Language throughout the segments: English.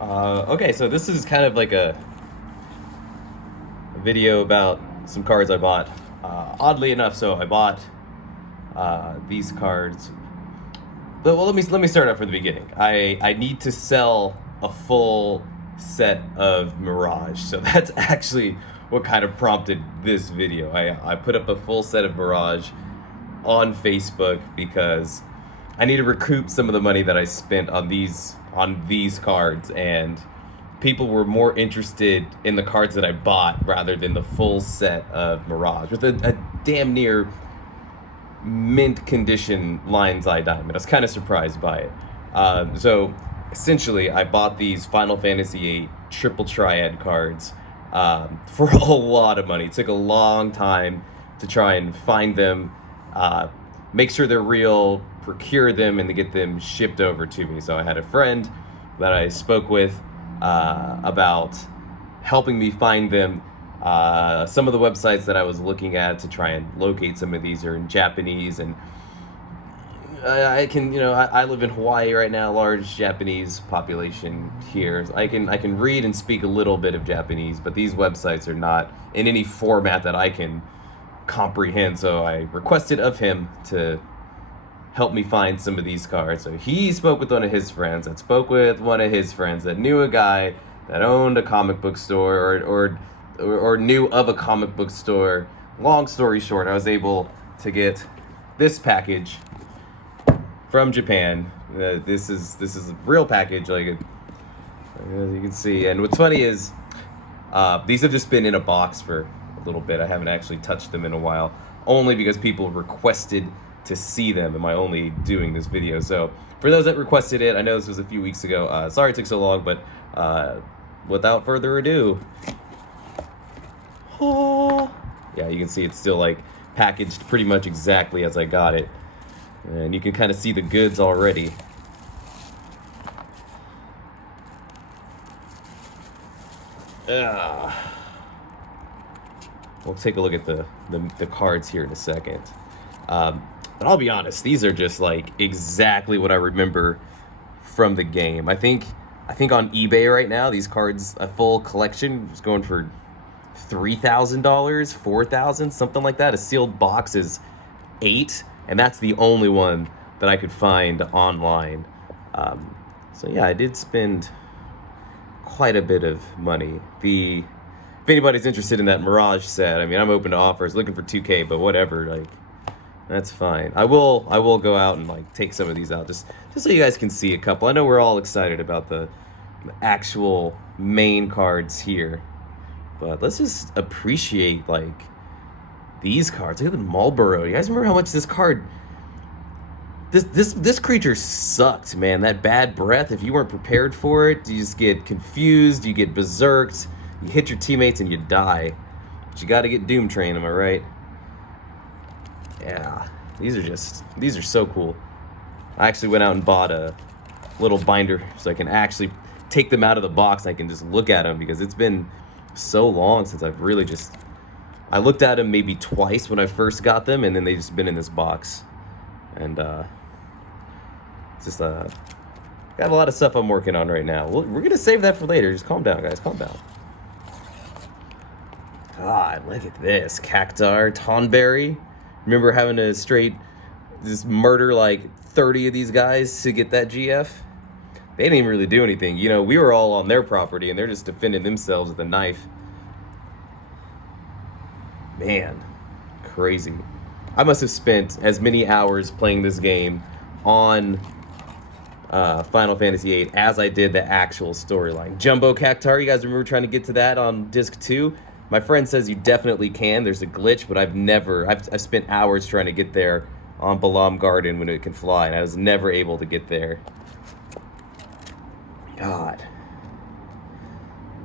Okay, so this is kind of like a video about some cards I bought. Oddly enough, so I bought these cards. But well, let me start out from the beginning. I need to sell a full set of Mirage, so that's actually what kind of prompted this video. I put up a full set of Mirage on Facebook because I need to recoup some of the money that I spent on these cards, and people were more interested in the cards that I bought rather than the full set of Mirage with a damn near mint condition Lion's Eye Diamond. I was kind of surprised by it. So essentially, I bought these Final Fantasy VIII Triple Triad cards for a lot of money. It took a long time to try and find them, make sure they're real, procure them, and to get them shipped over to me. So I had a friend that I spoke with about helping me find them. Some of the websites that I was looking at to try and locate some of these are in Japanese, and I can, I live in Hawaii right now, large Japanese population here. I can read and speak a little bit of Japanese, but these websites are not in any format that I can comprehend. So I requested of him to help me find some of these cards. So he spoke with one of his friends that spoke with one of his friends that knew a guy that owned a comic book store or knew of a comic book store. Long story short, I was able to get this package from Japan. This is a real package, like as you can see. And what's funny is these have just been in a box for a little bit. I haven't actually touched them in a while, only because people requested to see them. Am I only doing this video? So for those that requested it, I know this was a few weeks ago. Sorry it took so long, but without further ado, yeah, you can see it's still like packaged pretty much exactly as I got it, and you can kind of see the goods already. We'll take a look at the cards here in a second. But I'll be honest, these are just like exactly what I remember from the game. I think on eBay right now, these cards, a full collection, is going for $3,000, $4,000, something like that. A sealed box is $8,000, and that's the only one that I could find online. So yeah, I did spend quite a bit of money. If anybody's interested in that Mirage set, I mean, I'm open to offers, looking for 2K, but whatever, like, that's fine. I will go out and like take some of these out just so you guys can see a couple. I know we're all excited about the actual main cards here, but let's just appreciate like these cards. Look at the Marlboro. You guys remember how much this card? This creature sucked, man. That bad breath. If you weren't prepared for it, you just get confused. You get berserked. You hit your teammates and you die. But you got to get Doom Train. Am I right? Yeah, these are so cool. I actually went out and bought a little binder so I can actually take them out of the box. I can just look at them because it's been so long since I've really I looked at them maybe twice when I first got them, and then they've just been in this box. And it's just got a lot of stuff I'm working on right now. We're gonna save that for later. Just calm down, guys. Calm down. God, look at this. Cactar, Tonberry. Remember having to just murder like 30 of these guys to get that GF? They didn't even really do anything. We were all on their property, and they're just defending themselves with a knife. Man, crazy. I must have spent as many hours playing this game on Final Fantasy VIII as I did the actual storyline. Jumbo Cactar, you guys remember trying to get to that on Disc 2? My friend says you definitely can. There's a glitch, but I've spent hours trying to get there on Balam Garden when it can fly, and I was never able to get there. God.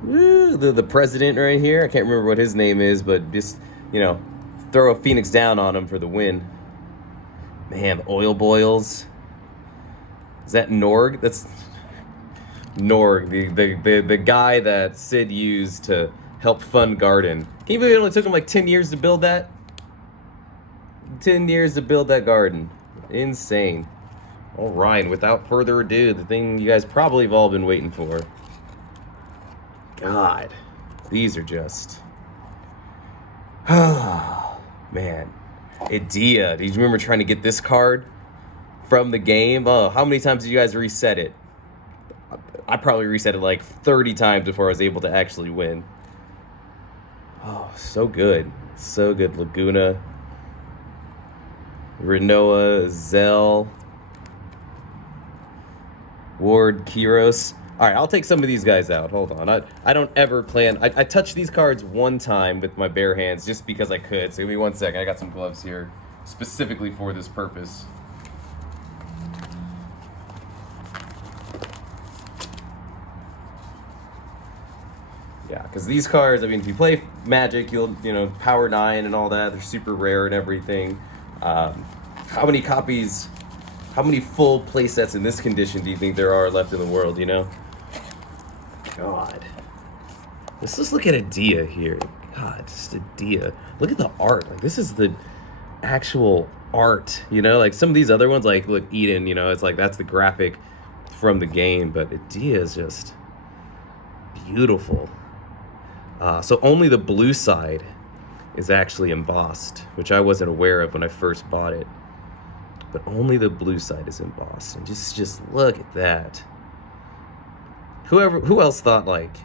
Woo, the president right here. I can't remember what his name is, but just, throw a Phoenix down on him for the win. Man, the oil boils. Is that Norg? That's Norg, the guy that Sid used to help fund Garden. Can you believe it only took him like 10 years to build that? 10 years to build that garden. Insane. All right, without further ado, the thing you guys probably have all been waiting for. God, these are just, man. Idia, do you remember trying to get this card from the game? Oh, how many times did you guys reset it? I probably reset it like 30 times before I was able to actually win. Oh, so good. So good. Laguna, Renoa, Zell, Ward, Kiros. All right, I'll take some of these guys out. Hold on. I don't ever plan. I touched these cards one time with my bare hands just because I could. So give me 1 second. I got some gloves here specifically for this purpose. Yeah, because these cards, I mean, if you play Magic, you know, Power 9 and all that, they're super rare and everything. How many copies, how many full play sets in this condition do you think there are left in the world, you know? God. Let's just look at Idia here. God, just Idia. Look at the art. Like, this is the actual art, you know? Like, some of these other ones, like, look, Eden, you know, it's like, that's the graphic from the game, but Idia is just beautiful. So only the blue side is actually embossed, which I wasn't aware of when I first bought it. But only the blue side is embossed. And just look at that. Who else thought, like,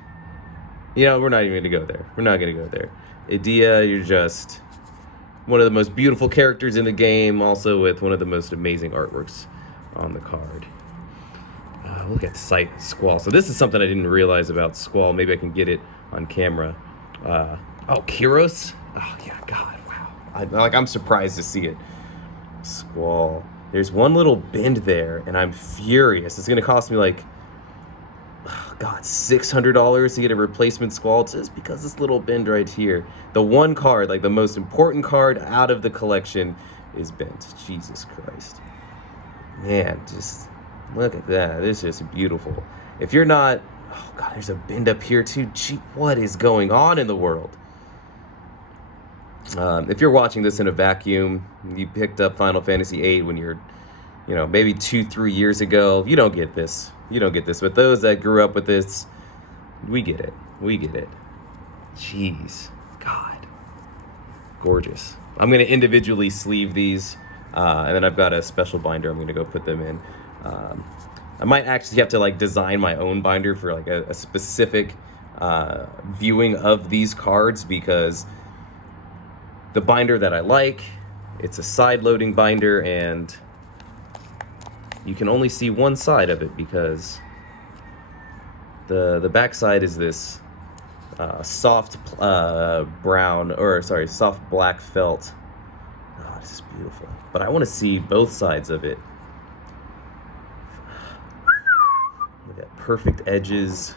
you know, we're not even gonna go there. We're not gonna go there. Idia, you're just one of the most beautiful characters in the game, also with one of the most amazing artworks on the card. Look at Sight Squall. So this is something I didn't realize about Squall. Maybe I can get it on camera. Oh, Kiros. Oh yeah, God, wow. I'm surprised to see it. Squall. There's one little bend there, and I'm furious. It's gonna cost me like, oh God, $600 to get a replacement Squall just because this little bend right here. The one card, like the most important card out of the collection, is bent. Jesus Christ. Man, just look at that. It's just beautiful. If you're not, oh God, there's a bend up here too. Gee, what is going on in the world? If you're watching this in a vacuum, you picked up Final Fantasy VIII when you're, you know, maybe 2-3 years ago, you don't get this. You don't get this. But those that grew up with this, we get it. We get it. Jeez. God. Gorgeous. I'm going to individually sleeve these, and then I've got a special binder I'm going to go put them in. I might actually have to, like, design my own binder for, like, a specific viewing of these cards, because the binder that I like, it's a side-loading binder, and you can only see one side of it because the back side is this soft soft black felt. Oh, this is beautiful. But I want to see both sides of it. Look at perfect edges,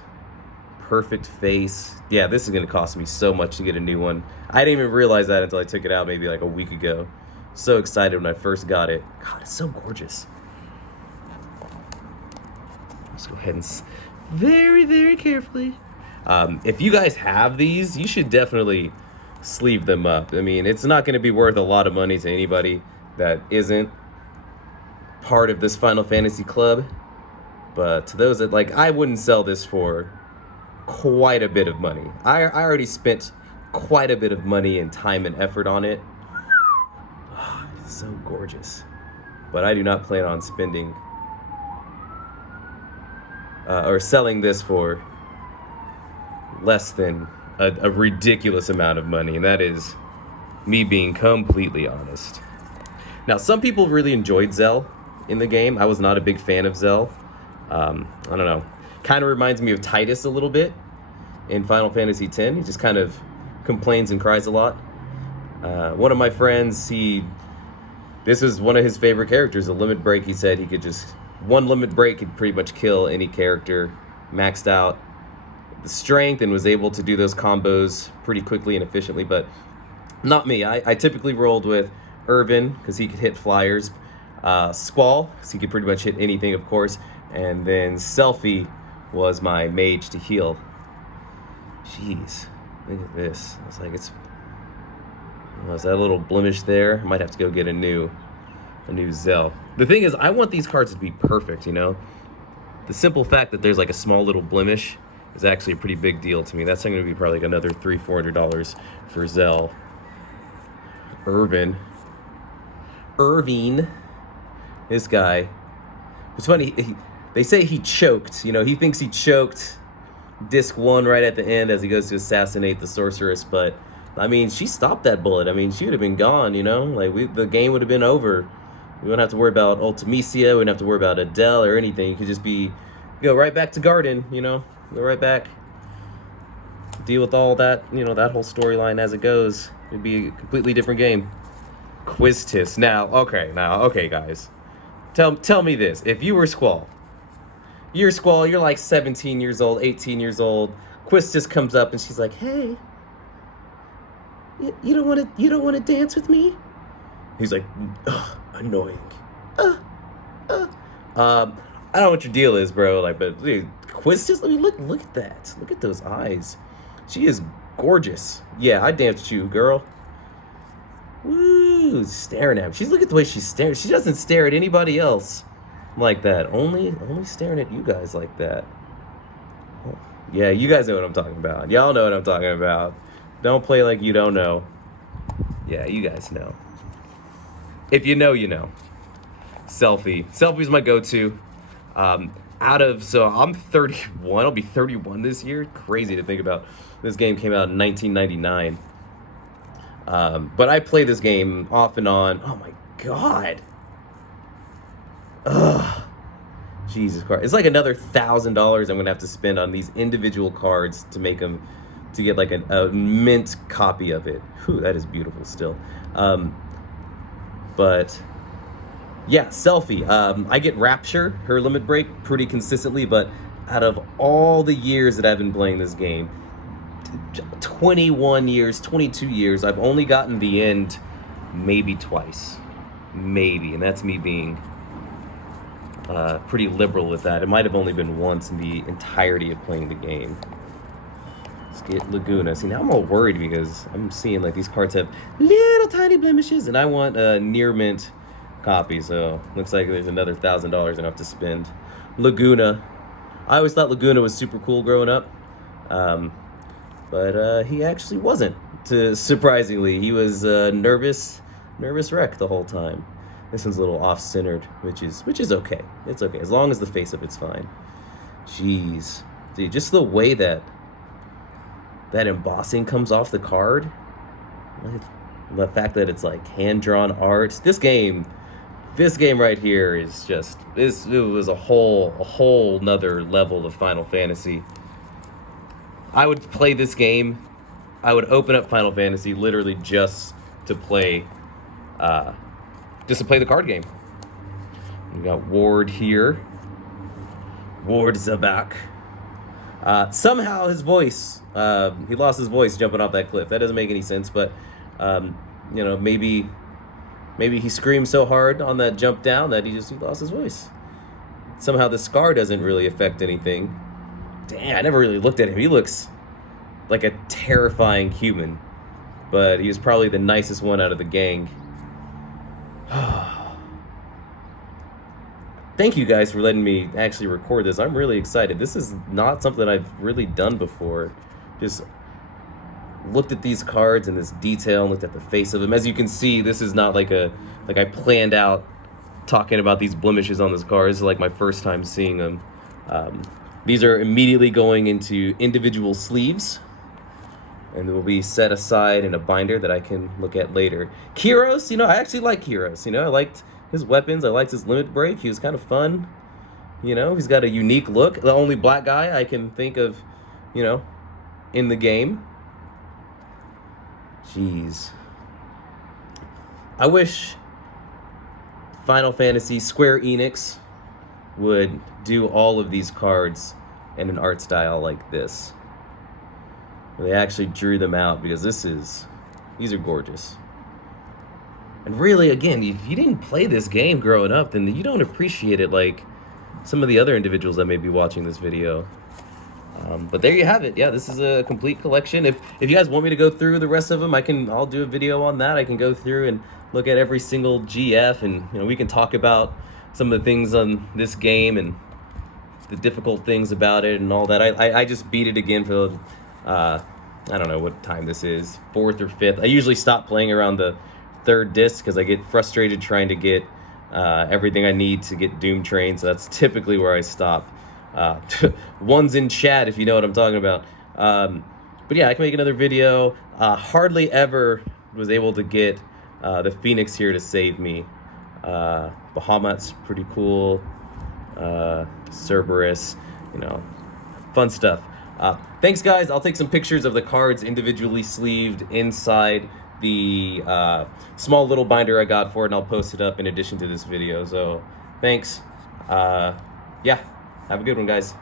perfect face. Yeah, this is going to cost me so much to get a new one. I didn't even realize that until I took it out maybe like a week ago. So excited when I first got it. God, it's so gorgeous. Let's go ahead and very, very carefully. If you guys have these, you should definitely sleeve them up. I mean, it's not going to be worth a lot of money to anybody that isn't part of this Final Fantasy club. But to those that, like, I wouldn't sell this for quite a bit of money. I already spent quite a bit of money and time and effort on it. Oh, it's so gorgeous. But I do not plan on spending or selling this for less than a ridiculous amount of money, and that is me being completely honest. Now, some people really enjoyed Zell in the game. I was not a big fan of Zell. I don't know. Kind of reminds me of Titus a little bit in Final Fantasy X. He just kind of complains and cries a lot. One of my friends, this was one of his favorite characters, a limit break. He said he could just, one limit break could pretty much kill any character, maxed out the strength and was able to do those combos pretty quickly and efficiently, but not me. I typically rolled with Irvin because he could hit flyers, Squall because he could pretty much hit anything, of course, and then Selfie was my mage to heal. Jeez, look at this. It's like is that a little blemish there? I might have to go get a new Zell. The thing is, I want these cards to be perfect, you know? The simple fact that there's like a small little blemish is actually a pretty big deal to me. That's going to be probably like another $300-400 for Zell. Irving, this guy. It's funny. They say he choked. You know, he thinks he choked disc 1 right at the end as he goes to assassinate the sorceress. But I mean, she stopped that bullet. I mean, she would have been gone. You know, like the game would have been over. We wouldn't have to worry about Ultimisia. We wouldn't have to worry about Adele or anything. You could just go right back to Garden. You know, go right back. Deal with all that. You know, that whole storyline as it goes. It'd be a completely different game. Quiztis. Now, okay, guys. Tell me this. If you were Squall, you're Squall, you're like 17 years old, 18 years old. Quiztis comes up and she's like, "Hey, you don't want to dance with me?" He's like, "Ugh, annoying. I don't know what your deal is, bro. Like, but dude, Quiztis, I mean, look at that. Look at those eyes. She is gorgeous. Yeah, I danced with you, girl." Woo, staring at him. Look at the way she's staring. She doesn't stare at anybody else like that. Only staring at you guys like that. Oh, yeah, you guys know what I'm talking about. Y'all know what I'm talking about. Don't play like you don't know. Yeah, you guys know. If you know, you know. Selfie's my go-to. So I'm 31. I'll be 31 this year. Crazy to think about. This game came out in 1999. But I play this game off and on. Oh my god. Ugh. Jesus Christ. It's like another $1,000 I'm gonna have to spend on these individual cards to make them, to get like a mint copy of it. Whew, that is beautiful still. But yeah, Selfie. I get Rapture, her limit break, pretty consistently, but out of all the years that I've been playing this game, 21 years, 22 years, I've only gotten the end maybe twice. Maybe, and that's me being pretty liberal with that. It might have only been once in the entirety of playing the game. Let's get Laguna. See, now I'm all worried because I'm seeing like these cards have little tiny blemishes, and I want a near mint copy, so looks like there's another $1,000 I have to spend. Laguna. I always thought Laguna was super cool growing up. But he actually wasn't. Surprisingly, he was nervous wreck the whole time. This one's a little off-centered, which is okay. It's okay as long as the face of it's fine. Jeez, dude, just the way that embossing comes off the card, the fact that it's like hand-drawn art. This game right here is just it was a whole nother level of Final Fantasy. I would play this game. I would open up Final Fantasy literally just to play the card game. We got Ward here. Ward Zabak. Somehow his voice, he lost his voice jumping off that cliff. That doesn't make any sense, but you know, maybe he screamed so hard on that jump down that he lost his voice. Somehow the scar doesn't really affect anything. Damn, I never really looked at him. He looks like a terrifying human, but he was probably the nicest one out of the gang. Thank you guys for letting me actually record this. I'm really excited. This is not something I've really done before. Just looked at these cards and this detail and looked at the face of them. As you can see, this is not like I planned out talking about these blemishes on this card. This is like my first time seeing them. These are immediately going into individual sleeves, and will be set aside in a binder that I can look at later. Kyros, you know, I actually like Kyros. You know, I liked his weapons. I liked his limit break. He was kind of fun. You know, he's got a unique look. The only black guy I can think of, you know, in the game. Jeez. I wish Final Fantasy, Square Enix, would do all of these cards in an art style like this. They actually drew them out, because these are gorgeous. And really, again, if you didn't play this game growing up, then you don't appreciate it like some of the other individuals that may be watching this video. But there you have it. Yeah, this is a complete collection. If you guys want me to go through the rest of them, I'll do a video on that. I can go through and look at every single GF, and you know, we can talk about some of the things on this game and the difficult things about it and all that. I just beat it again for I don't know what time this is, 4th or 5th. I usually stop playing around the 3rd disc because I get frustrated trying to get everything I need to get Doom Train, so that's typically where I stop. One's in chat if you know what I'm talking about. But yeah, I can make another video. Hardly ever was able to get the Phoenix here to save me. Bahamut's pretty cool. Cerberus, you know, fun stuff. Thanks, guys. I'll take some pictures of the cards individually sleeved inside the small little binder I got for it, and I'll post it up in addition to this video. So, thanks. Yeah, have a good one, guys.